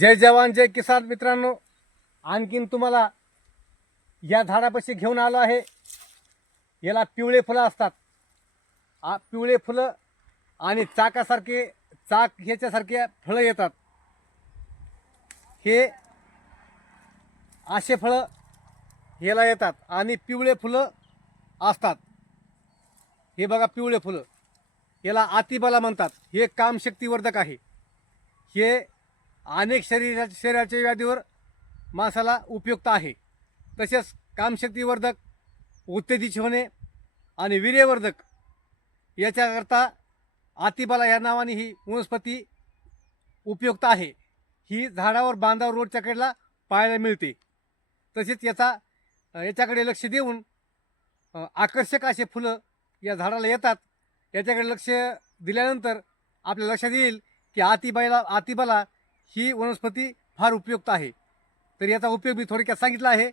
जय जवान जय किसान मित्रांनो, आणखीन तुम्हाला या झाडापाशी घेऊन आलो आहे. याला पिवळे फुलं असतात. पिवळे फुलं आणि चाकासारखे चाक ह्याच्यासारखे फळं येतात. हे असे फळं याला येतात आणि पिवळे फुलं असतात. हे बघा पिवळे फुलं, याला अतिबला म्हणतात. हे कामशक्तिवर्धक आहे. हे अनेक शरीराच्या व्याधीवर माणसाला उपयुक्त आहे. तसेच कामशक्तिवर्धक, उत्तेजित होणे आणि वीर्यवर्धक याच्याकरता अतिबला या नावाने ही वनस्पती उपयुक्त आहे. ही झाडावर बांधावर रोडच्या कडेला पाहायला मिळते. तसेच याच्याकडे लक्ष देऊन आकर्षक असे फुलं या झाडाला येतात. याच्याकडे लक्ष दिल्यानंतर आपल्या लक्षात येईल की अतिबला ही वनस्पती फार उपयुक्त आहे. तर याचा उपयोग मी थोडक्यात सांगितला आहे.